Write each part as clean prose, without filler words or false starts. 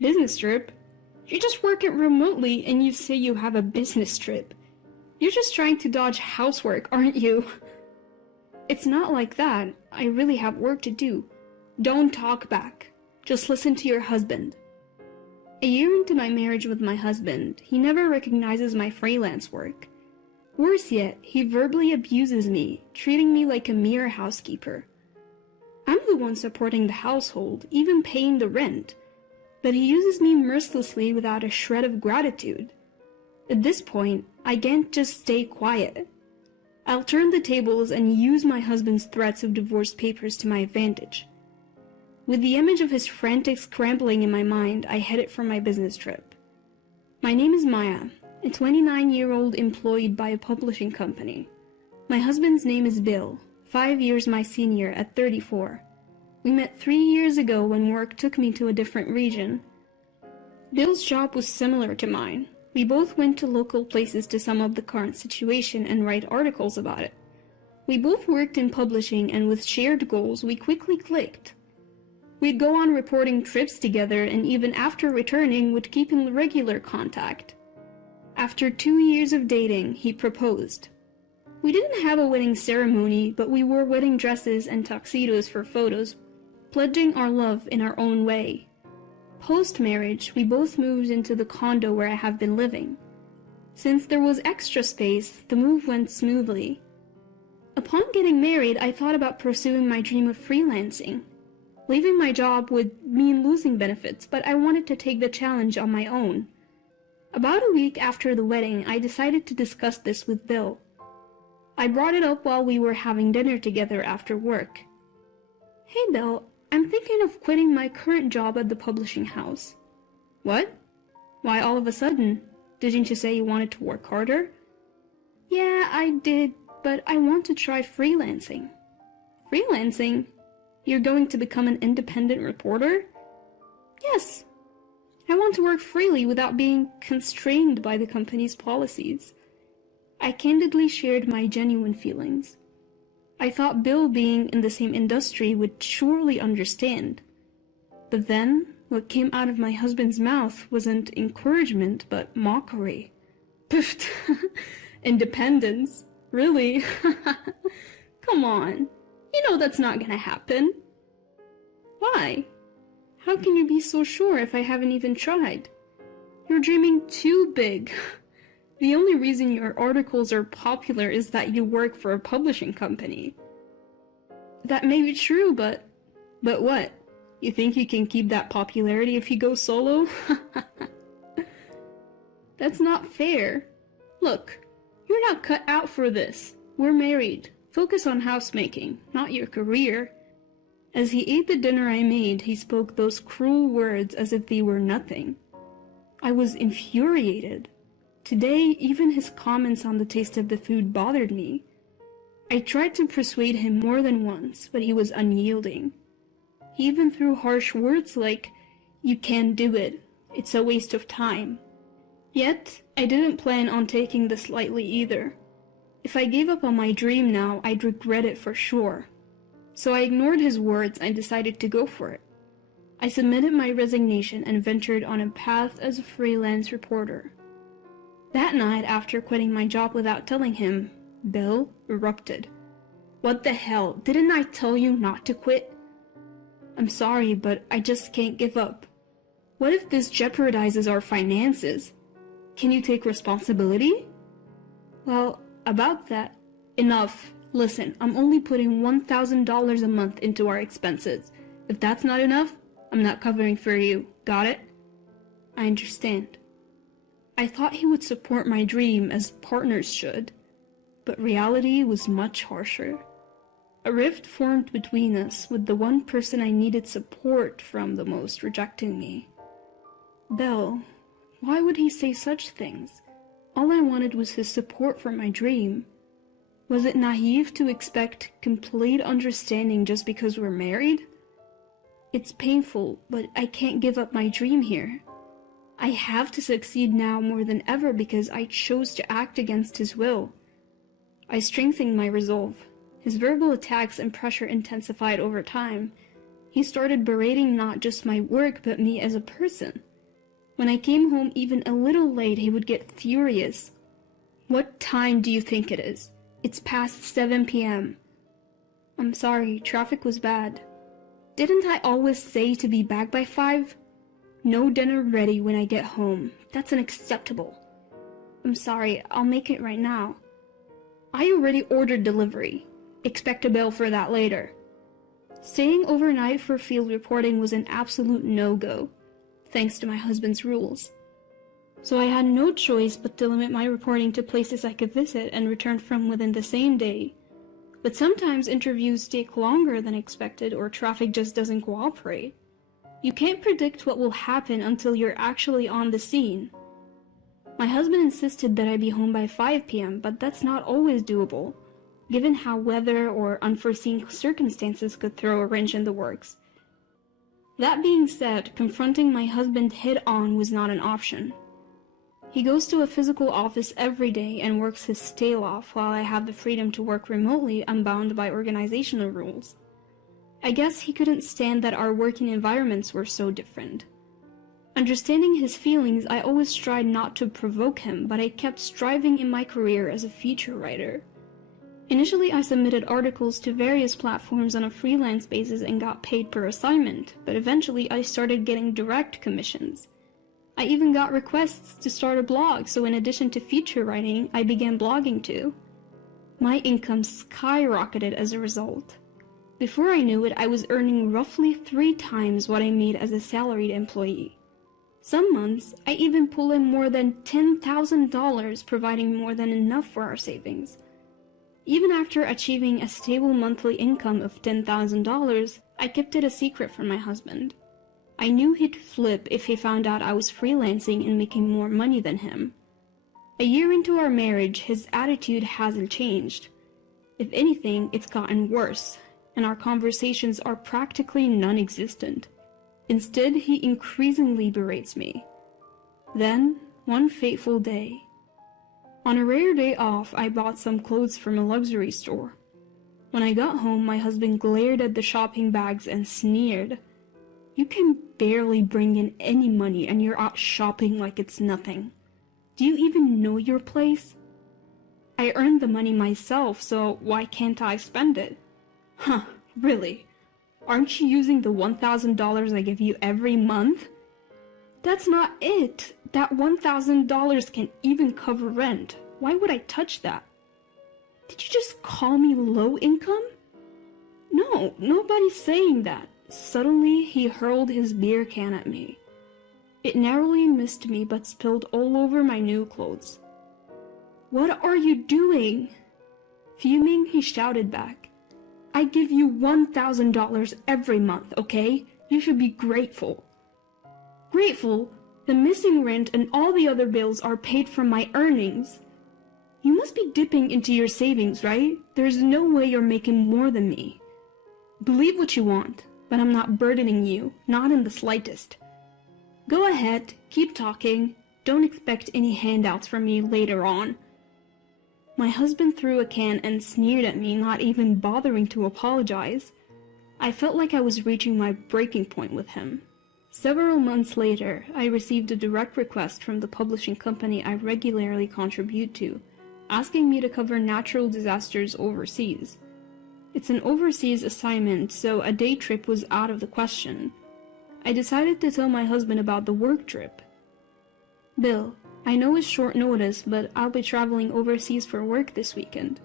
Business trip? You just work it remotely and you say you have a business trip. You're just trying to dodge housework, aren't you? It's not like that. I really have work to do. Don't talk back. Just listen to your husband. A year into my marriage with my husband, he never recognizes my freelance work. Worse yet, he verbally abuses me, treating me like a mere housekeeper. I'm the one supporting the household, even paying the rent, but he uses me mercilessly without a shred of gratitude. At this point, I can't just stay quiet. I'll turn the tables and use my husband's threats of divorce papers to my advantage. With the image of his frantic scrambling in my mind, I headed for my business trip. My name is Maya, a 29-year-old employed by a publishing company. My husband's name is Bill, 5 years my senior at 34. We met 3 years ago when work took me to a different region. Bill's job was similar to mine. We both went to local places to sum up the current situation and write articles about it. We both worked in publishing, and with shared goals, we quickly clicked. We'd go on reporting trips together, and even after returning, would keep in regular contact. After 2 years of dating, he proposed. We didn't have a wedding ceremony, but we wore wedding dresses and tuxedos for photos, pledging our love in our own way. Post-marriage, we both moved into the condo where I have been living. Since there was extra space, the move went smoothly. Upon getting married, I thought about pursuing my dream of freelancing. Leaving my job would mean losing benefits, but I wanted to take the challenge on my own. About a week after the wedding, I decided to discuss this with Bill. I brought it up while we were having dinner together after work. "Hey Bill, I'm thinking of quitting my current job at the publishing house." "What? Why all of a sudden? Didn't you say you wanted to work harder?" "Yeah, I did, but I want to try freelancing." "Freelancing? You're going to become an independent reporter?" "Yes. I want to work freely without being constrained by the company's policies." I candidly shared my genuine feelings. I thought Bill, being in the same industry, would surely understand. But then, what came out of my husband's mouth wasn't encouragement, but mockery. Pfft! Independence? Really? Come on. You know that's not gonna happen. Why? How can you be so sure if I haven't even tried? You're dreaming too big. The only reason your articles are popular is that you work for a publishing company. That may be true, but what? You think you can keep that popularity if you go solo? That's not fair. Look, you're not cut out for this. We're married. Focus on housemaking, not your career. As he ate the dinner I made, he spoke those cruel words as if they were nothing. I was infuriated. Today, even his comments on the taste of the food bothered me. I tried to persuade him more than once, but he was unyielding. He even threw harsh words like, "You can't do it. It's a waste of time." Yet, I didn't plan on taking this lightly either. If I gave up on my dream now, I'd regret it for sure. So I ignored his words and decided to go for it. I submitted my resignation and ventured on a path as a freelance reporter. That night, after quitting my job without telling him, Bill erupted. "What the hell? Didn't I tell you not to quit?" "I'm sorry, but I just can't give up. What if this jeopardizes our finances? Can you take responsibility?" "Well, about that..." "Enough. Listen, I'm only putting $1,000 a month into our expenses. If that's not enough, I'm not covering for you. Got it?" "I understand." I thought he would support my dream as partners should, but reality was much harsher. A rift formed between us, with the one person I needed support from the most rejecting me. Bill, why would he say such things? All I wanted was his support for my dream. Was it naive to expect complete understanding just because we're married? It's painful, but I can't give up my dream here. I have to succeed now more than ever because I chose to act against his will. I strengthened my resolve. His verbal attacks and pressure intensified over time. He started berating not just my work but me as a person. When I came home even a little late, he would get furious. What time do you think it is? It's past 7 p.m. I'm sorry, traffic was bad. Didn't I always say to be back by 5? No dinner ready when I get home. That's unacceptable. I'm sorry, I'll make it right now. I already ordered delivery. Expect a bill for that later. Staying overnight for field reporting was an absolute no-go, thanks to my husband's rules. So I had no choice but to limit my reporting to places I could visit and return from within the same day. But sometimes interviews take longer than expected or traffic just doesn't cooperate. You can't predict what will happen until you're actually on the scene. My husband insisted that I be home by 5 p.m., but that's not always doable, given how weather or unforeseen circumstances could throw a wrench in the works. That being said, confronting my husband head-on was not an option. He goes to a physical office every day and works his tail off while I have the freedom to work remotely unbound by organizational rules. I guess he couldn't stand that our working environments were so different. Understanding his feelings, I always tried not to provoke him, but I kept striving in my career as a feature writer. Initially, I submitted articles to various platforms on a freelance basis and got paid per assignment, but eventually I started getting direct commissions. I even got requests to start a blog, so in addition to feature writing, I began blogging too. My income skyrocketed as a result. Before I knew it, I was earning roughly 3 times what I made as a salaried employee. Some months, I even pulled in more than $10,000, providing more than enough for our savings. Even after achieving a stable monthly income of $10,000, I kept it a secret from my husband. I knew he'd flip if he found out I was freelancing and making more money than him. A year into our marriage, his attitude hasn't changed. If anything, it's gotten worse, and our conversations are practically non-existent. Instead, he increasingly berates me. Then, one fateful day. On a rare day off, I bought some clothes from a luxury store. When I got home, my husband glared at the shopping bags and sneered. You can barely bring in any money and you're out shopping like it's nothing. Do you even know your place? I earned the money myself, so why can't I spend it? Huh, really? Aren't you using the $1,000 I give you every month? That's not it. That $1,000 can even cover rent. Why would I touch that? Did you just call me low income? No, nobody's saying that. Suddenly, he hurled his beer can at me. It narrowly missed me but spilled all over my new clothes. What are you doing? Fuming, he shouted back. I give you $1,000 every month, okay? You should be grateful. Grateful? The missing rent and all the other bills are paid from my earnings. You must be dipping into your savings, right? There's no way you're making more than me. Believe what you want, but I'm not burdening you, not in the slightest. Go ahead, keep talking. Don't expect any handouts from me later on. My husband threw a can and sneered at me, not even bothering to apologize. I felt like I was reaching my breaking point with him. Several months later, I received a direct request from the publishing company I regularly contribute to, asking me to cover natural disasters overseas. It's an overseas assignment, so a day trip was out of the question. I decided to tell my husband about the work trip. Bill, I know it's short notice, but I'll be traveling overseas for work this weekend.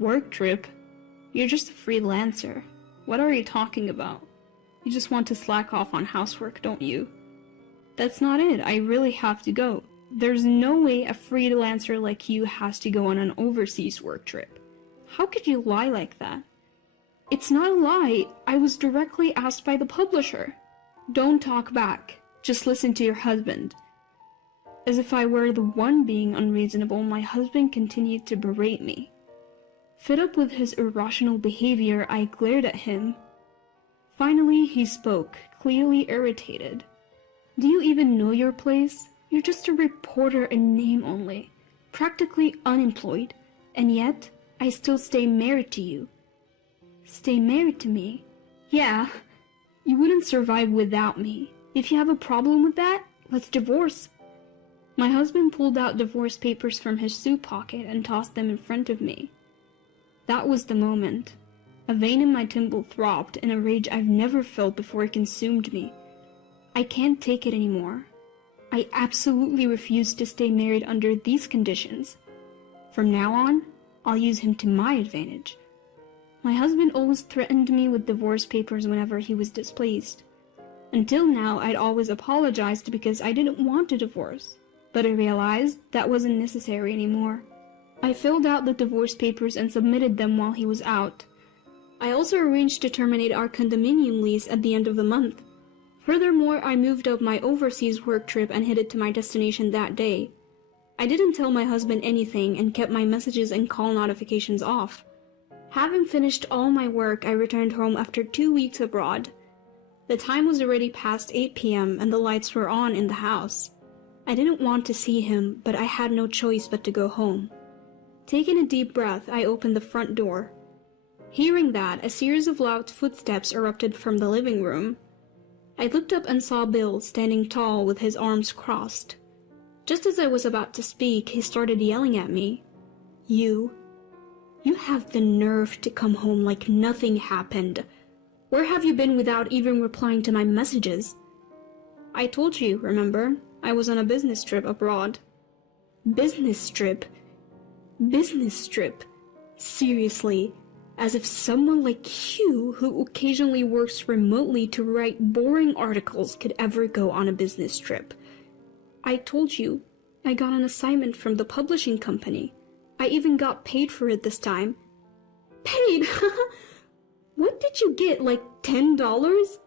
Work trip? You're just a freelancer. What are you talking about? You just want to slack off on housework, don't you? That's not it. I really have to go. There's no way a freelancer like you has to go on an overseas work trip. How could you lie like that? It's not a lie. I was directly asked by the publisher. Don't talk back. Just listen to your husband. As if I were the one being unreasonable, my husband continued to berate me. Fed up with his irrational behavior, I glared at him. Finally, he spoke, clearly irritated. Do you even know your place? You're just a reporter in name only, practically unemployed, and yet I still stay married to you. Stay married to me? Yeah, you wouldn't survive without me. If you have a problem with that, Let's divorce." My husband pulled out divorce papers from his suit pocket and tossed them in front of me. That was the moment. A vein in my temple throbbed, and a rage I've never felt before consumed me. I can't take it anymore. I absolutely refuse to stay married under these conditions. From now on, I'll use him to my advantage. My husband always threatened me with divorce papers whenever he was displeased. Until now, I'd always apologized because I didn't want a divorce, but I realized that wasn't necessary anymore. I filled out the divorce papers and submitted them while he was out. I also arranged to terminate our condominium lease at the end of the month. Furthermore, I moved up my overseas work trip and headed to my destination that day. I didn't tell my husband anything and kept my messages and call notifications off. Having finished all my work, I returned home after 2 weeks abroad. The time was already past 8 p.m. and the lights were on in the house. I didn't want to see him, but I had no choice but to go home. Taking a deep breath, I opened the front door. Hearing that, a series of loud footsteps erupted from the living room. I looked up and saw Bill standing tall with his arms crossed. Just as I was about to speak, he started yelling at me. You have the nerve to come home like nothing happened. Where have you been without even replying to my messages?" "I told you, remember? I was on a business trip abroad." "Business trip? Business trip? Seriously? As if someone like you, who occasionally works remotely to write boring articles, could ever go on a business trip. I told you, I got an assignment from the publishing company. I even got paid for it this time." "Paid? What did you get, like $10?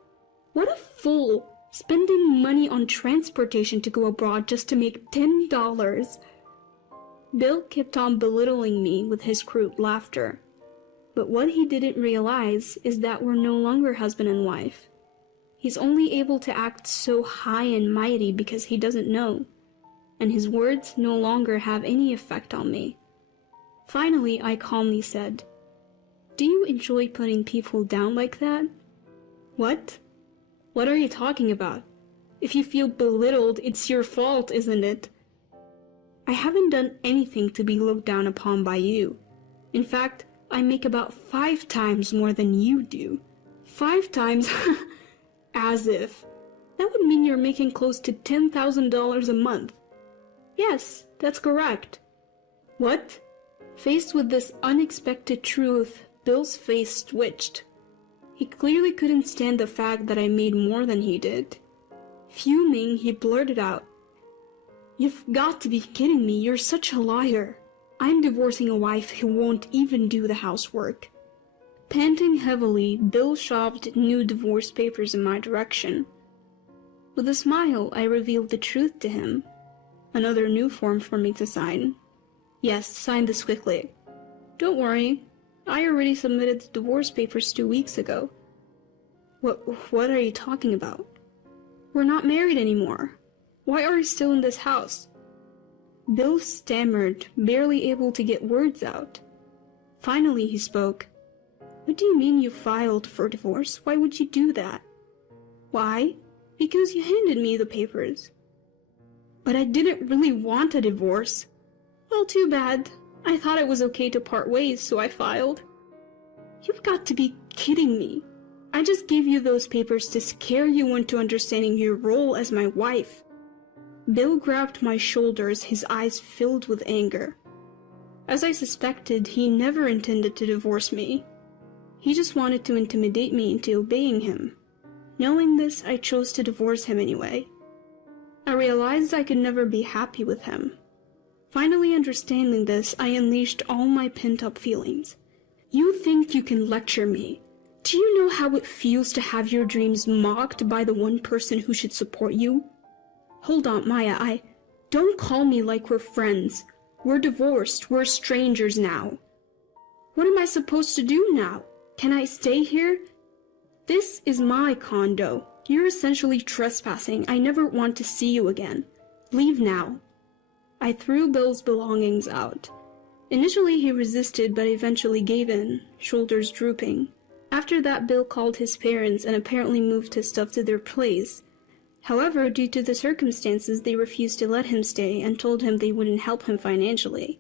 What a fool, spending money on transportation to go abroad just to make $10. Bill kept on belittling me with his crude laughter. But what he didn't realize is that we're no longer husband and wife. He's only able to act so high and mighty because he doesn't know, and his words no longer have any effect on me. Finally, I calmly said, "Do you enjoy putting people down like that?" "What? What are you talking about? If you feel belittled, it's your fault, isn't it?" "I haven't done anything to be looked down upon by you. In fact, I make about 5 times more than you do." "5 times? As if. That would mean you're making close to $10,000 a month." "Yes, that's correct." "What?" Faced with this unexpected truth, Bill's face twitched. He clearly couldn't stand the fact that I made more than he did. Fuming, he blurted out, "You've got to be kidding me, you're such a liar. I'm divorcing a wife who won't even do the housework." Panting heavily, Bill shoved new divorce papers in my direction. With a smile, I revealed the truth to him. Another new form for me to sign. "Yes, sign this quickly." "Don't worry. I already submitted the divorce papers 2 weeks ago." What are you talking about?" "We're not married anymore. Why are you still in this house?" Bill stammered, barely able to get words out. Finally he spoke. "What do you mean you filed for divorce? Why would you do that?" "Why? Because you handed me the papers." "But I didn't really want a divorce." "Well, too bad. I thought it was okay to part ways, so I filed." "You've got to be kidding me. I just gave you those papers to scare you into understanding your role as my wife." Bill grabbed my shoulders, his eyes filled with anger. As I suspected, he never intended to divorce me. He just wanted to intimidate me into obeying him. Knowing this, I chose to divorce him anyway. I realized I could never be happy with him. Finally understanding this, I unleashed all my pent-up feelings. "You think you can lecture me? Do you know how it feels to have your dreams mocked by the one person who should support you? Hold on, Maya, don't call me like we're friends. We're divorced, we're strangers now." "What am I supposed to do now? Can I stay here?" "This is my condo. You're essentially trespassing. I never want to see you again. Leave now." I threw Bill's belongings out. Initially he resisted, but eventually gave in, shoulders drooping. After that, Bill called his parents and apparently moved his stuff to their place. However, due to the circumstances, they refused to let him stay and told him they wouldn't help him financially.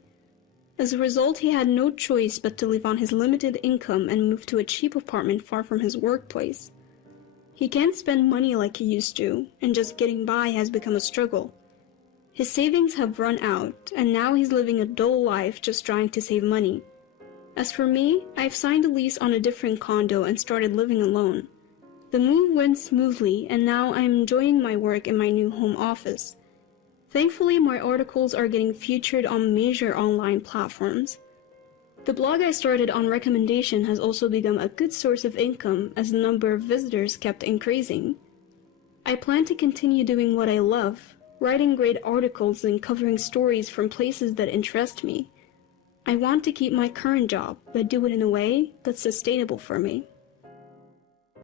As a result, he had no choice but to live on his limited income and move to a cheap apartment far from his workplace. He can't spend money like he used to, and just getting by has become a struggle. His savings have run out, and now he's living a dull life just trying to save money. As for me, I've signed a lease on a different condo and started living alone. The move went smoothly, and now I'm enjoying my work in my new home office. Thankfully, my articles are getting featured on major online platforms. The blog I started on recommendation has also become a good source of income as the number of visitors kept increasing. I plan to continue doing what I love, writing great articles and covering stories from places that interest me. I want to keep my current job, but do it in a way that's sustainable for me.